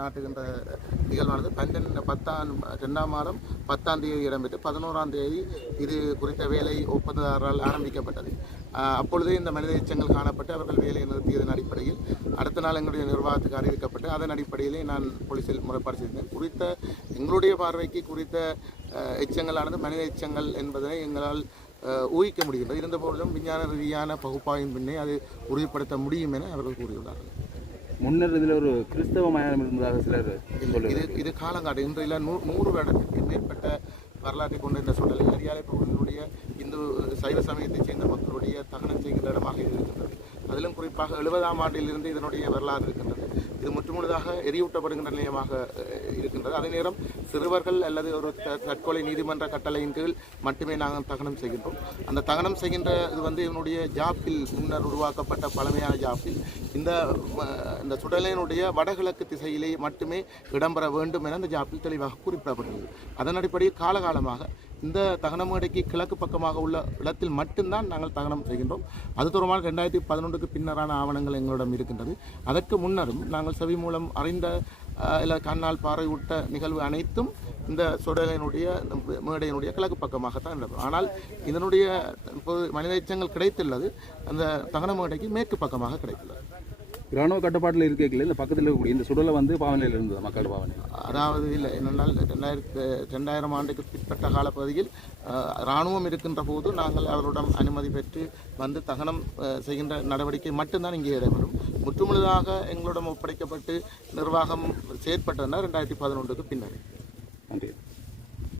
நாட்டுகின்ற நிகழ்வானது. பன்னெண்டு பத்தாம் ரெண்டாம் மாதம் பத்தாம் தேதி இடம்பெற்று பதினோராம் தேதி இது குறித்த வேலை ஒப்பந்ததாரரால் ஆரம்பிக்கப்பட்டது. அப்பொழுதே இந்த மனித எச்சங்கள் காணப்பட்டு அவர்கள் வேலையை நிறுத்தியதன் அடிப்படையில் அடுத்த நாள் எங்களுடைய நிர்வாகத்துக்கு அறிவிக்கப்பட்டு அதன் அடிப்படையிலே நான் போலீஸில் முறைப்பாடு செய்தேன். குறித்த எங்களுடைய பார்வைக்கு குறித்த எச்சங்களானது மனித எச்சங்கள் என்பதனை எங்களால் ஊகிக்க முடிகின்றது. இருந்தபோதிலும் விஞ்ஞான ரீதியான பகுப்பாய்வின் பின்னே அது உறுதிப்படுத்த முடியும் என அவர்கள் கூறியுள்ளார்கள். முன்னர் இதில் ஒரு கிறிஸ்தவ மயானம் இருந்ததாக சிலர் இது சொல்லுகிறார் இது காலங்காட்டு இன்றையில நூ நூறு வருடத்திற்கு மேற்பட்ட வரலாற்றை கொண்ட இந்த சூழலில் அரியாலை பகுதியினுடைய இந்து சைவ சமயத்தைச் சேர்ந்த மக்களுடைய தகனம் செய்கின்ற இடமாக இது இருக்கின்றது. அதிலும் குறிப்பாக எழுபதாம் ஆண்டிலிருந்து இதனுடைய வரலாறு இருக்கின்றது. இது முற்றுமுழுதாக எரியூட்டப்படுகின்ற நிலையமாக இருக்கின்றது. அதே நேரம் சிறுவர்கள் அல்லது ஒரு த- தற்கொலை நீதிமன்ற கட்டளையின் கீழ் மட்டுமே நாங்கள் தகனம் செய்கின்றோம். அந்த தகனம் செய்கின்ற இது வந்து இவனுடைய ஜாப்பில் முன்னர் உருவாக்கப்பட்ட பழமையான ஜாப்பில் இந்த இந்த சுடலினுடைய வடகிழக்கு திசையிலே மட்டுமே இடம்பெற வேண்டும் என அந்த ஜாப்பில் தெளிவாக குறிப்பிடப்பட்டுள்ளது. அதன் அடிப்படையில் காலகாலமாக இந்த தகன மேடைக்கு கிழக்கு பக்கமாக உள்ள இடத்தில் மட்டும்தான் நாங்கள் தகனம் செய்கின்றோம். அது தொடர்பான ரெண்டாயிரத்தி பதினொன்றுக்கு பின்னரான ஆவணங்கள் எங்களிடம் இருக்கின்றது. அதற்கு முன்னரும் நாங்கள் செவி மூலம் அறிந்த இல்லை கண்ணால் பார்வையிட்ட நிகழ்வு அனைத்தும் இந்த சுடலினுடைய மேடையினுடைய கிழக்கு பக்கமாகத்தான் நடக்கும். ஆனால் இதனுடைய இப்போது மனித எச்சங்கள் கிடைத்துள்ளது. அந்த தகன மேடைக்கு மேற்கு பக்கமாக கிடைத்துள்ளது. இராணுவ கட்டுப்பாட்டில் இருக்கல இந்த பக்கத்தில் இருக்கக்கூடிய இந்த சுடலை வந்து பாவனையில் இருந்தது மக்கள் பாவனை அதாவது இல்லை என்னென்னால் ரெண்டாயிரத்து ரெண்டாயிரம் ஆண்டுக்கு பிற்பட்ட காலப்பகுதியில் இராணுவம் இருக்கின்ற போது நாங்கள் அவரிடம் அனுமதி பெற்று வந்து தகனம் செய்கின்ற நடவடிக்கை மட்டும்தான் இங்கே இடம்பெறும். முற்றுமுழுதாக எங்களிடம் ஒப்படைக்கப்பட்டு நிர்வாகம் செயற்பட்டதுன்னா ரெண்டாயிரத்தி பதினொன்றுக்கு பின்னர் நன்றி.